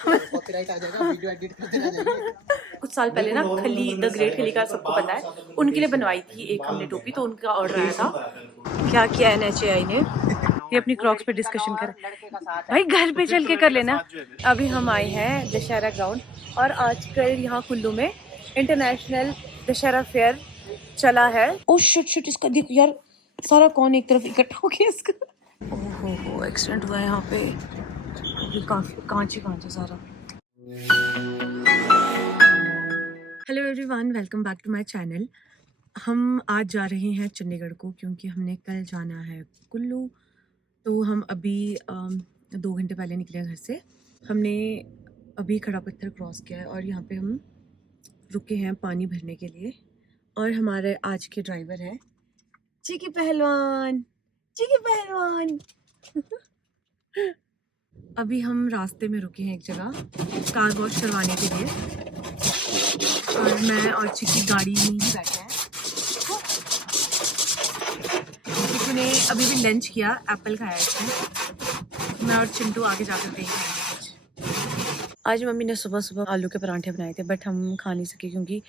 Copyright आ जाएगा, video edit करते रह जाएंगे। कुछ साल पहले ना खली द ग्रेट खली का सबको पता है, उनके लिए बनवाई थी एक हमने टोपी, तो उनका ऑर्डर आया था। क्या किया NHAI ने, ये अपनी क्रॉक्स पे डिस्कशन कर, भाई घर पे चल के कर लेना। अभी हम आए हैं दशहरा ग्राउंड और आजकल यहाँ कुल्लू में इंटरनेशनल दशहरा फेयर चला है। ओ शिट शिट, इसका देखो यार, सारा कौन एक तरफ इकट्ठा हो गया इसका। ओहो एक्सीडेंट हुआ है यहाँ पे, ये काफी कांच ही कांच है सारा। Hello everyone, welcome back to my channel. हम आज जा रहे हैं चंडीगढ़ को क्योंकि हमने कल जाना है कुल्लू। तो हम अभी 2 घंटे पहले निकले घर से। हमने अभी खड़ा पत्थर क्रॉस किया है और यहाँ पे हम रुके हैं पानी भरने के लिए। और हमारे आज के ड्राइवर है चिकी पहलवान, चिकी पहलवान। अभी हम रास्ते में रुके हैं एक जगह कार वॉश करवाने के लिए और मैं और चिकी गाड़ी में ही बैठे हैं। चिकी ने अभी भी लंच किया, एप्पल खाया इसने। मैं और चिंटू आगे जाकर कहीं खाएंगे कुछ। आज मम्मी ने सुबह सुबह आलू के परांठे बनाए थे बट हम खा नहीं सके क्योंकि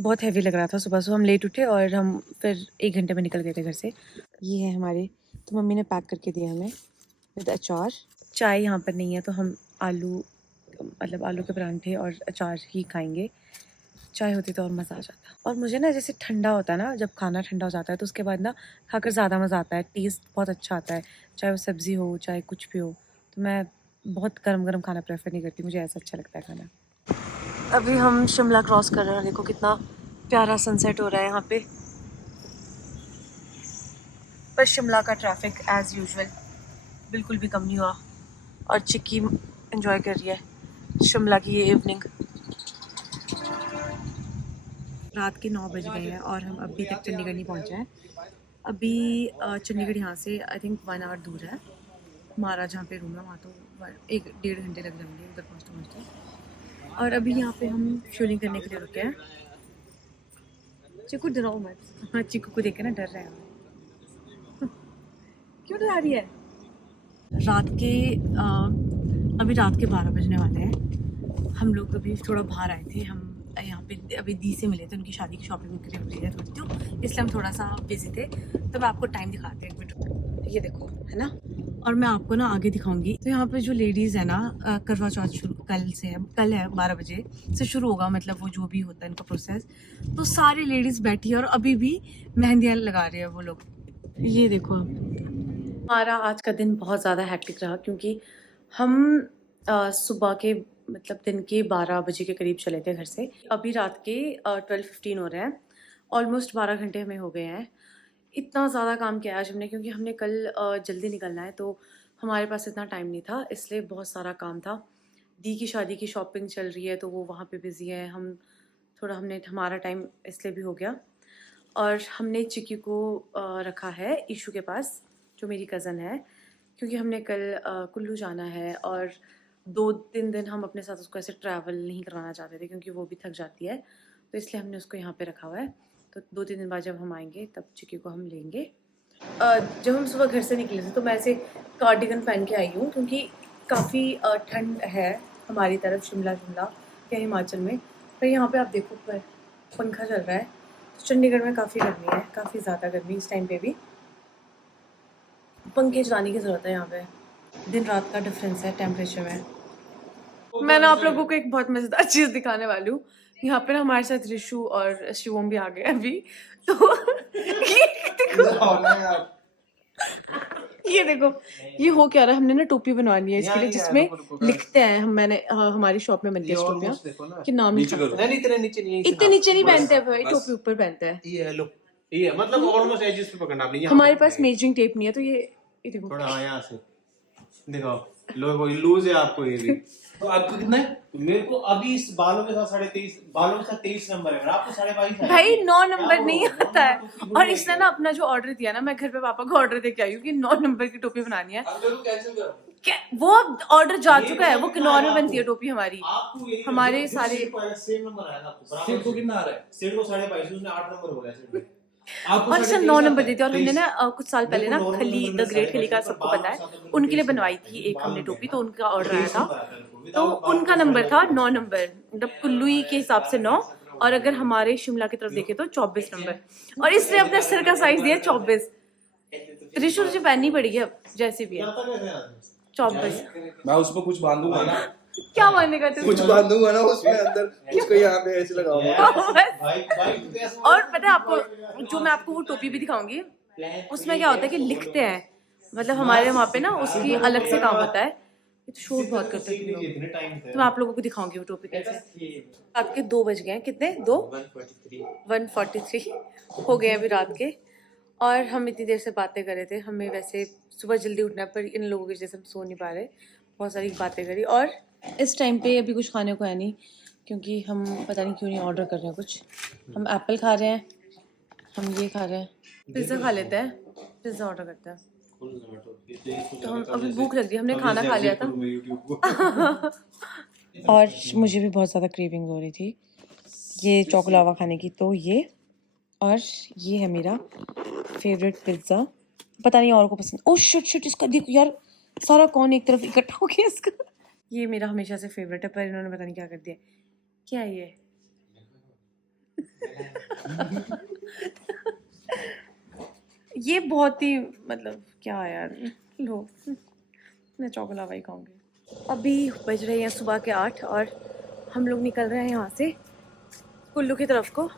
बहुत हैवी लग रहा था। सुबह सुबह हम लेट उठे और हम फिर 1 घंटे में निकल गए थे घर से। ये है हमारे, तो मम्मी ने पैक करके दिया हमें विद अचार। चाय यहाँ पर नहीं है तो हम आलू के परांठे और अचार ही खाएंगे। चाय होती तो और मज़ा आ जाता। और मुझे ना जैसे ठंडा होता है ना, जब खाना ठंडा हो जाता है तो उसके बाद ना खाकर ज़्यादा मज़ा आता है, टेस्ट बहुत अच्छा आता है, चाहे वो सब्ज़ी हो चाहे कुछ भी हो। तो मैं बहुत गरम गरम खाना प्रेफर नहीं करती, मुझे ऐसा अच्छा लगता है खाना। अभी हम शिमला क्रॉस कर रहे हैं, देखो कितना प्यारा सनसेट हो रहा है यहाँ पे। पर शिमला का ट्रैफिक एज़ यूजुअल बिल्कुल भी कम नहीं हुआ और चिक्की एंजॉय कर रही है शिमला की ये इवनिंग। रात के 9 बज गए हैं और हम अभी तक चंडीगढ़ नहीं पहुंचे हैं। अभी चंडीगढ़ यहाँ से आई थिंक 1 आवर दूर है। हमारा जहाँ पे रूम है वहाँ तो 1-1.5 घंटे लग जाएंगे उधर पहुँचते। और अभी यहाँ पे हम फ्यूलिंग करने के लिए रुके हैं। चिक्कू डराओ मत, हाँ चिक्कू को देख के ना डर रहा है। क्यों डरा रही है? अभी रात के 12 बजने वाले हैं। हम लोग अभी थोड़ा बाहर आए थे, हम यहाँ पे अभी दी से मिले थे, उनकी शादी की शॉपिंग के लिए मिले थे थोड़ी, तो इसलिए हम थोड़ा सा बिजी थे। तो मैं आपको टाइम दिखाते हैं 1 मिनट, ये देखो है ना। और मैं आपको ना आगे दिखाऊंगी। तो यहाँ पे जो लेडीज़ है ना, करवा चौथ शुरू कल है 12 बजे से शुरू होगा, मतलब वो जो भी होता है इनका प्रोसेस। तो सारी लेडीज़ बैठी है और अभी भी मेहंदियाँ लगा रहे हैं वो लोग। ये देखो, हमारा आज का दिन बहुत ज़्यादा हैक्टिक रहा क्योंकि हम सुबह के मतलब दिन के 12 बजे के करीब चले थे घर से। अभी रात के 12:15 हो रहे हैं, ऑलमोस्ट 12 घंटे हमें हो गए हैं। इतना ज़्यादा काम किया आज हमने क्योंकि हमने कल जल्दी निकलना है, तो हमारे पास इतना टाइम नहीं था, इसलिए बहुत सारा काम था। दी की शादी की शॉपिंग चल रही है तो वो वहाँ पे बिज़ी है। हमारा टाइम इसलिए भी हो गया। और हमने चिक्की को रखा है ईशू के पास, जो मेरी कज़न है, क्योंकि हमने कल कुल्लू जाना है और 2-3 दिन हम अपने साथ उसको ऐसे ट्रैवल नहीं करवाना चाहते थे क्योंकि वो भी थक जाती है, तो इसलिए हमने उसको यहाँ पे रखा हुआ है। तो 2-3 दिन बाद जब हम आएंगे तब चिक्की को हम लेंगे। जब हम सुबह घर से निकले थे तो मैं ऐसे कार्डिगन पहन के आई हूँ क्योंकि काफ़ी ठंड है हमारी तरफ, शिमला या हिमाचल में। पर यहाँ पे आप देखो पर पंखा चल रहा है। तो चंडीगढ़ में काफ़ी गर्मी है, काफ़ी ज़्यादा गर्मी इस टाइम पे भी। पंखे चलाने की ज़रूरत है यहाँ पे, दिन रात का डिफरेंस है टेम्परेचर में। मैं ना आप लोगों को एक बहुत मज़ेदार चीज़ दिखाने वाली हूँ। यहाँ पे ना हमारे साथ ऋषु और शिवम भी आ गए अभी। तो ये देखो, ये देखो ये हो क्या रहा है। हमने ना टोपी बनवानी है इसके लिए जिसमें लिखते हैं हमारी शॉप में बनती है टोपियाँ कि नाम लिखा। इतने नीचे नहीं पहनते हैं भाई, टोपी ऊपर पहनते हैं। ये मतलब ऑलमोस्ट एजेस पे पकड़ना आपने। हमारे पास मेजरिंग टेप नहीं है तो ये देखो थोड़ा यहाँ से देखो, लो लूज है आपको ये भी। तो आपको कितना है? मेरे को अभी इस बालों के साथ 23.5, बालों के साथ 23 नंबर है, आपको 22.5 है भाई। 9 नंबर नहीं आता है। और इसने ना अपना जो ऑर्डर दिया ना, मैं घर पे पापा को ऑर्डर दे के आई हूँ कि 9 नंबर की टोपी बनानी है। वो ऑर्डर जा चुका है, वो किन्नौर में बनती है टोपी हमारी। हमारे सारे सेम नंबर आया था आपको। सेट को कितना आ रहा है? सेट को 22.5, उसने 8 नंबर बोला है। आपको और सिर्फ 9 23 नंबर आता है, देते। और हमने 23 ना कुछ साल पहले ना देखो, 9 खली नंबर द ग्रेट खली का साढ़े सबको 23 पता है, नंबर, उनके लिए 23 बनवाई थी एक बाल हमने में टोपी, है। तो उनका ऑर्डर आया 23 था। नंबर आता है उनको, तो without बाल उनका का नंबर था साढ़े 9 नंबर, मतलब कुल्लुई के हिसाब से 9, और अगर हमारे शिमला की तरफ देखे तो 24 नंबर। और इसने अपने सिर का साइज दिया 24। त्रिशु तुझे पहननी पड़ेगी अब, जैसे भी है 24। मैं उस पर कुछ बांधूंगा ना, क्या मानने का कुछ बांधूंगा ना उसमें अंदर, उसको यहाँ पे ऐसे लगाऊंगा। भाई तो और पता है आपको, जो मैं आपको वो टोपी भी दिखाऊंगी, उसमें क्या होता है कि लिखते हैं, मतलब हमारे वहाँ पे ना उसकी अलग से काम होता है। ये तो शोर बहुत करते हैं तुम लोग। तो मैं आप लोगों को दिखाऊंगी वो टोपी कैसे। आपके 2 बज गए हैं, कितने 2 1:43 हो गए अभी रात के। और हम इतनी देर से बातें कर रहे थे। हमें वैसे सुबह जल्दी उठना है, पर इन लोगों की वजह से हम सो नहीं पा रहे। बहुत सारी बातें करी, और इस टाइम पे अभी कुछ खाने को है नहीं, क्योंकि हम पता नहीं क्यों नहीं ऑर्डर कर रहे हैं कुछ। हम एप्पल खा रहे हैं, हम ये खा रहे हैं, पिज़्ज़ा खा लेते हैं, पिज़्ज़ा ऑर्डर करते हैं। तो हम अभी भूख लग रही है, हमने खाना खा लिया था। और मुझे भी बहुत ज़्यादा क्रेविंग हो रही थी ये चॉकोलावा खाने की, तो ये, और ये है मेरा फेवरेट पिज़्ज़ा। पता नहीं और को पसंद। ओह शिट, इसका देखो यार, सारा कौन एक तरफ इकट्ठा हो गया इसका। ये मेरा हमेशा से फेवरेट है, पर इन्होंने पता नहीं क्या कर दिया। क्या है ये? ये बहुत ही, मतलब क्या है यार, लो मैं चॉकोलावा ही खाऊंगी। अभी बज रहे हैं सुबह के 8 और हम लोग निकल रहे हैं यहाँ से कुल्लू की तरफ को।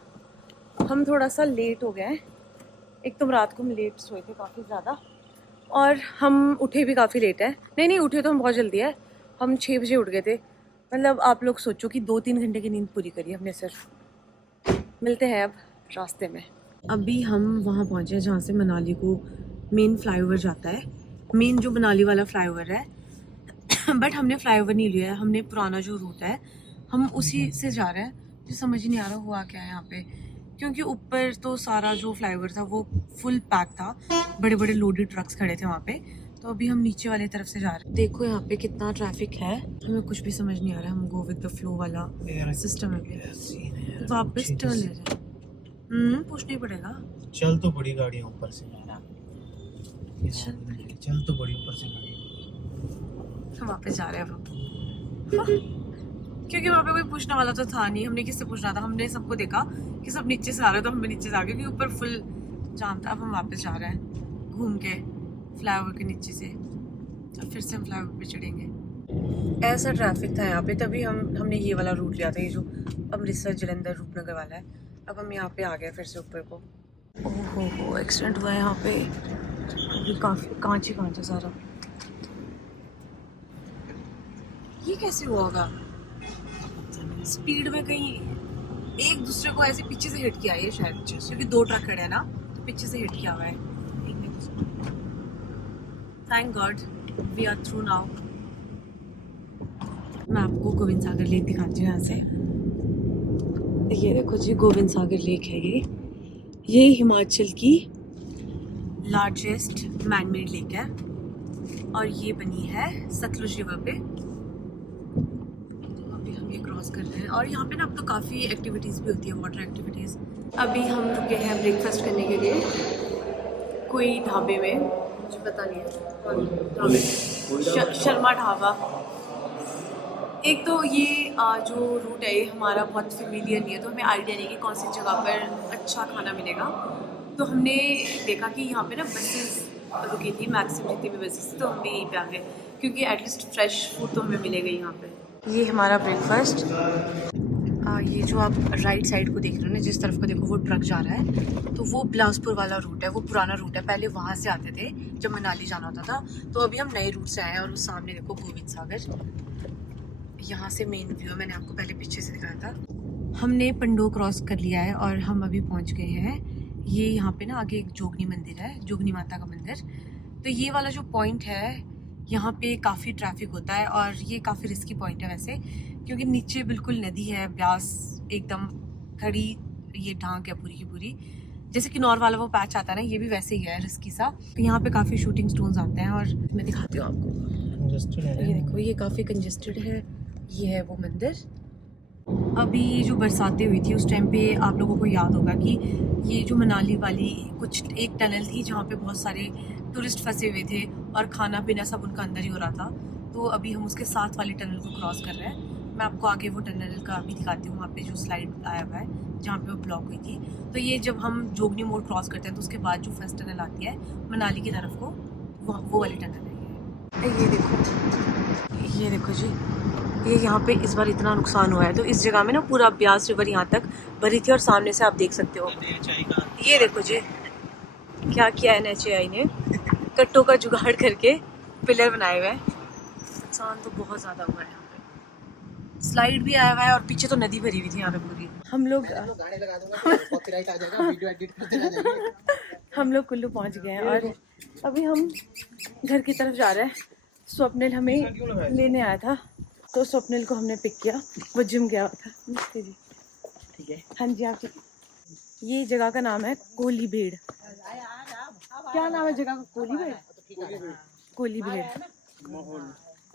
हम थोड़ा सा लेट हो गए हैं, एक तो रात को हम लेट सोए थे काफ़ी ज़्यादा, और हम उठे भी काफ़ी लेट है। नहीं उठे तो हम बहुत जल्दी है, हम 6 बजे उठ गए थे। मतलब आप लोग सोचो कि 2-3 घंटे की नींद पूरी करी हमने सिर्फ। मिलते हैं अब रास्ते में। अभी हम वहाँ पहुँचे हैं जहाँ से मनाली को मेन फ्लाईओवर जाता है, मेन जो मनाली वाला फ्लाईओवर है। बट हमने फ्लाईओवर नहीं लिया है, हमने पुराना जो रूट है हम उसी से जा रहे हैं। मुझे समझ ही नहीं आ रहा हुआ क्या है यहाँ पे, क्योंकि ऊपर तो सारा जो फ्लाईओवर था वो फुल पैक था, बड़े बड़े लोडेड ट्रक्स खड़े थे वहाँ पे। तो अभी हम नीचे वाली तरफ से जा रहे हैं। देखो यहाँ पे कितना ट्रैफिक है, हमें कुछ भी समझ नहीं आ रहा है। हम गो विद द फ्लो वाला सिस्टम है। वापस टर्न ले रहे हैं। पूछना ही पड़ेगा। चल तो बड़ी गाड़ियाँ ऊपर से है ना, चल तो बड़ी ऊपर से गाड़ी। हम वापस जा रहे हैं अब, क्योंकि वहाँ पे कोई पूछने वाला तो था नहीं। हमने किससे पूछना था, हमने सबको देखा कि सब नीचे से आ रहे हैं, तो हमें नीचे से आ गए क्योंकि ऊपर फुल जाम था। अब हम वापस जा रहे हैं घूम के फ्लाईओवर के नीचे से, तो फिर से हम फ्लाईओवर पे चढ़ेंगे। ऐसा ट्रैफिक था यहाँ पे, तभी हमने ये वाला रूट लिया था, ये जो अमृतसर जलंधर रूपनगर वाला है। अब हम यहाँ पे आ गए फिर से ऊपर को। ओहो एक्सीडेंट हुआ है यहाँ पे, ये काफ़ी कांच ही कांच है सारा। ये कैसे हुआ होगा? स्पीड में कहीं एक दूसरे को ऐसे पीछे से हिट किया है शायद, क्योंकि 2 ट्रक खड़े हैं ना, तो पीछे से हिट किया हुआ है। Thank god we are through now. मैं आपको गोविंद सागर लेक दिखाती हूँ यहाँ से। ये देखो जी, गोविंद सागर लेक है ये हिमाचल की लार्जेस्ट मैनमेड लेक है, और ये बनी है सतलुज रिवर पे। तो अभी हम ये क्रॉस कर रहे हैं, और यहाँ पे ना अब तो काफ़ी एक्टिविटीज़ भी होती है, वाटर एक्टिविटीज़। अभी हम रुके हैं ब्रेकफास्ट करने के लिए कोई ढाबे में, मुझे पता नहीं है ढाबे, शर्मा ढाबा। एक तो ये जो रूट है ये हमारा बहुत फेमिलियर नहीं है, तो हमें आइडिया नहीं कि कौन सी जगह पर अच्छा खाना मिलेगा। तो हमने देखा कि यहाँ पे ना बसेस रुकी थी, मैक्सिमम जितनी भी बसेस, तो हम भी यहीं पे आ गए क्योंकि एटलीस्ट फ्रेश फूड तो हमें मिलेगा यहाँ पे। ये हमारा ब्रेकफास्ट। ये जो आप राइट साइड को देख रहे हो ना, जिस तरफ को देखो वो ट्रक जा रहा है, तो वो बिलासपुर वाला रूट है, वो पुराना रूट है। पहले वहाँ से आते थे जब मनाली जाना होता था, तो अभी हम नए रूट से आए हैं। और उस सामने देखो गोविंद सागर, यहाँ से मेन व्यू मैंने आपको पहले पीछे से दिखाया था। हमने पंडो क्रॉस कर लिया है और हम अभी पहुँच गए हैं। ये यहाँ पे ना आगे एक जोगनी मंदिर है, जोगनी माता का मंदिर। तो ये वाला जो पॉइंट है यहाँ पे काफ़ी ट्रैफिक होता है, और ये काफ़ी रिस्की पॉइंट है वैसे, क्योंकि नीचे बिल्कुल नदी है, ब्यास एकदम खड़ी, ये ढांक है पूरी की पूरी। जैसे किन्नौर वाला वो पैच आता है ना, ये भी वैसे ही है रिस्की सा। तो यहाँ पे काफ़ी शूटिंग स्टोन्स आते हैं, और मैं दिखाती हूँ आपको। ये देखो ये काफ़ी कंजेस्टेड है। ये है वो मंदिर, अभी जो बरसातें हुई थी उस टाइम पे आप लोगों को याद होगा कि ये जो मनाली वाली कुछ एक टनल थी जहाँ पे बहुत सारे टूरिस्ट फंसे हुए थे और खाना पीना सब उनका अंदर ही हो रहा था। तो अभी हम उसके साथ वाली टनल को क्रॉस कर रहे हैं। मैं आपको आगे वो टनल का भी दिखाती हूँ, वहाँ पे जो स्लाइड आया हुआ है जहाँ पे वो ब्लॉक हुई थी। तो ये जब हम जोगनी मोड़ क्रॉस करते हैं तो उसके बाद जो फर्स्ट टनल आती है मनाली की तरफ को, वो वाली टनल है ये देखो जी, ये यहाँ पे इस बार इतना नुकसान हुआ है। तो इस जगह में ना पूरा ब्यास रिवर यहाँ तक भरी थी और सामने से आप देख सकते हो। ये देखो जी क्या किया है NHAI ने, कट्टों का जुगाड़ करके पिलर बनाए हुए हैं। नुकसान तो बहुत ज़्यादा हुआ है यहाँ पे, स्लाइड भी आया हुआ है और पीछे तो नदी भरी हुई थी यहाँ पे पूरी। हम लोग हम लोग कुल्लू पहुँच गए हैं और अभी हम घर की तरफ जा रहे हैं। स्वप्निल हमें लेने आया था तो स्वप्निल को हमने पिक किया, वो जिम गया हुआ था। नमस्ते जी। ठीक है, हाँ जी आप। ये जगह का नाम है कोली भेड़। क्या नाम है जगह का? कोली भेड़, कोली भेड़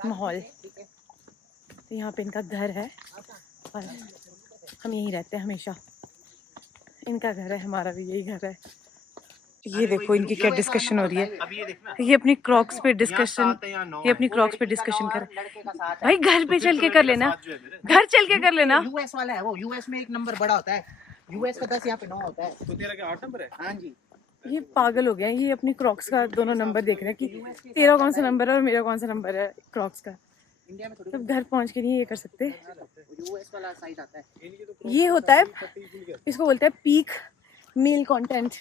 माहौल। तो यहाँ पे इनका घर है और हम यहीं रहते हैं हमेशा। इनका घर है, हमारा भी यही घर है। ये देखो इनकी क्या डिस्कशन हो रही है। ये अपनी क्रॉक्स पे डिस्कशन, ये अपनी क्रॉक्स पे डिस्कशन कर भाई घर पे चल के कर लेना, घर चल के कर लेना। यूएस वाला है वो, यूएस में 1 नंबर बड़ा होता है, यूएस का 10 यहाँ पे 9 होता है। तो तेरा क्या 8 नंबर है? हाँ जी। ये पागल हो गया, ये अपनी क्रॉक्स का दोनों नंबर देख रहे हैं कि तेरा कौन सा नंबर है और मेरा कौन सा नंबर है क्रॉक्स का। इंडिया में तब घर पहुंच के नहीं ये कर सकते। यूएस वाला साइड आता है। ये होता है, इसको बोलते हैं पीक मील कंटेंट।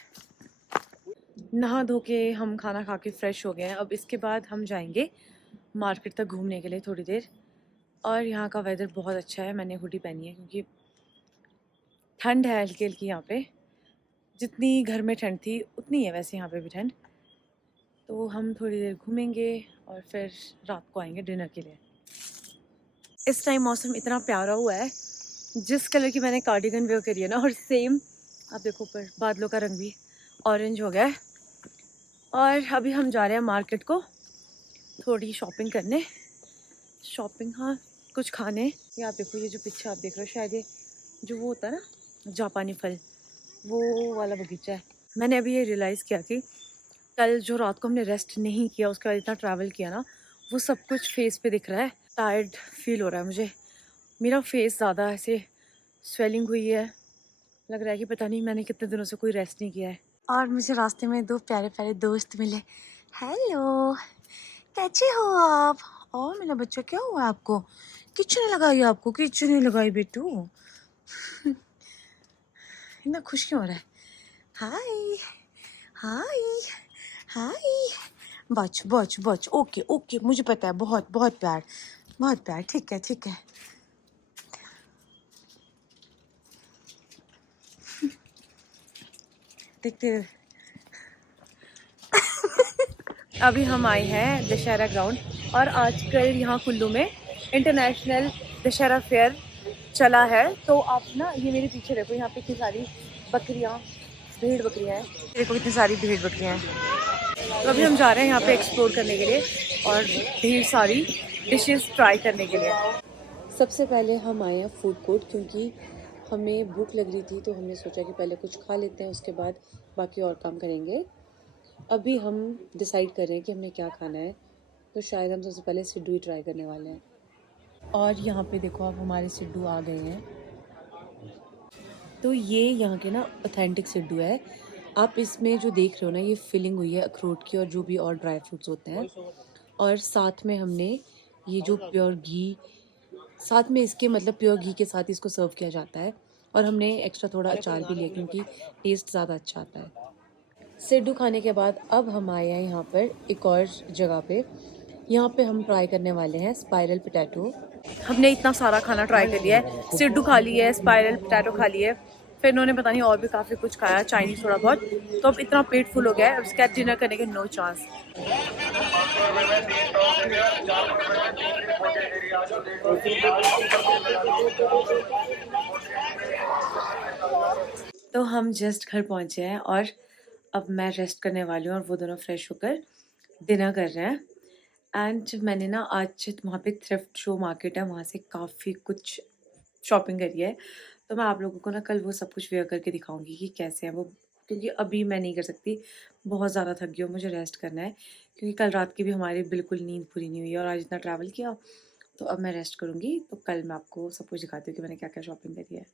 नहा धो के हम खाना खा के फ्रेश हो गए हैं। अब इसके बाद हम जाएंगे मार्केट तक घूमने के लिए थोड़ी देर। और यहाँ का वेदर बहुत अच्छा है, मैंने हुडी पहनी है क्योंकि ठंड है हल्की हल्की यहाँ पे। जितनी घर में ठंड थी उतनी है वैसे यहाँ पे भी ठंड। तो हम थोड़ी देर घूमेंगे और फिर रात को आएंगे डिनर के लिए। इस टाइम मौसम इतना प्यारा हुआ है, जिस कलर की मैंने कार्डिगन वेयर करी है ना, और सेम आप देखो ऊपर बादलों का रंग भी ऑरेंज हो गया है। और अभी हम जा रहे हैं मार्केट को थोड़ी शॉपिंग करने। शॉपिंग, हाँ कुछ खाने। ये आप देखो, ये जो पीछे आप देख रहे हो शायद ये जो वो होता है ना जापानी फल, वो वाला बगीचा है। मैंने अभी ये रियलाइज़ किया कि कल जो रात को हमने रेस्ट नहीं किया उसके बाद इतना ट्रैवल किया ना, वो सब कुछ फेस पे दिख रहा है। टायर्ड फील हो रहा है मुझे, मेरा फेस ज़्यादा ऐसे स्वेलिंग हुई है, लग रहा है कि पता नहीं मैंने कितने दिनों से कोई रेस्ट नहीं किया है। और मुझे रास्ते में 2 प्यारे प्यारे दोस्त मिले। हेलो, कैसे हो आप? और मेरा बच्चा, क्या हुआ आपको? किचने लगाई आपको? किचने लगाई बेटू? इतना खुश क्यों हो रहा है? हाय हाय हाय। बच बच बच, ओके ओके, मुझे पता है, बहुत बहुत प्यार, बहुत प्यार। ठीक है ठीक है। देखते अभी हम आए हैं दशहरा ग्राउंड और आजकल यहाँ कुल्लू में इंटरनेशनल दशहरा फेयर चला है। तो आप ना ये मेरे पीछे देखो, यहाँ पे इतनी सारी बकरियाँ, भेड़ बकरियाँ हैं। देखो कितनी सारी भेड़ बकरियाँ हैं। तो अभी हम जा रहे हैं यहाँ पे एक्सप्लोर करने के लिए और ढेर सारी डिशेस ट्राई करने के लिए। सबसे पहले हम आए हैं फूड कोर्ट क्योंकि हमें भूख लग रही थी, तो हमने सोचा कि पहले कुछ खा लेते हैं, उसके बाद बाकी और काम करेंगे। अभी हम डिसाइड कर रहे हैं कि हमने क्या खाना है, तो शायद हम सबसे पहले सिड्डू ही ट्राई करने वाले हैं। और यहाँ पे देखो आप, हमारे सिड्डू आ गए हैं। तो ये यहाँ के ना ऑथेंटिक सिड्डू है। आप इसमें जो देख रहे हो ना, ये फिलिंग हुई है अखरोट की और जो भी और ड्राई फ्रूट्स होते हैं। और साथ में हमने ये जो प्योर घी, साथ में इसके मतलब प्योर घी के साथ इसको सर्व किया जाता है। और हमने एक्स्ट्रा थोड़ा अचार भी लिया क्योंकि टेस्ट ज़्यादा अच्छा आता है। सिड्डू खाने के बाद अब हम आए हैं यहाँ पर एक और जगह पे। यहाँ पे हम ट्राई करने वाले हैं स्पाइरल पोटैटो। हमने इतना सारा खाना ट्राई कर लिया है, सिड्डू खा लिया है, स्पाइरल पोटैटो खा लिया है, फिर इन्होंने पता नहीं और भी काफ़ी कुछ खाया, चाइनीज़ थोड़ा बहुत। तो अब इतना पेट फुल हो गया है, अब इसके बाद डिनर करने के नो चांस। तो हम जस्ट घर पहुँचे हैं और अब मैं रेस्ट करने वाली हूँ और वो दोनों फ्रेश होकर डिनर कर रहे हैं। एंड मैंने ना आज वहाँ पे थ्रिफ्ट शो मार्केट है, वहाँ से काफ़ी कुछ शॉपिंग करी है, तो मैं आप लोगों को ना कल वो सब कुछ वेयर करके दिखाऊंगी कि कैसे हैं वो, क्योंकि अभी मैं नहीं कर सकती, बहुत ज़्यादा थक गई हूँ, मुझे रेस्ट करना है, क्योंकि कल रात की भी हमारी बिल्कुल नींद पूरी नहीं हुई है और आज इतना ट्रैवल किया, तो अब मैं रेस्ट करूँगी। तो कल मैं आपको सब कुछ दिखाती हूँ कि मैंने क्या क्या शॉपिंग करी है।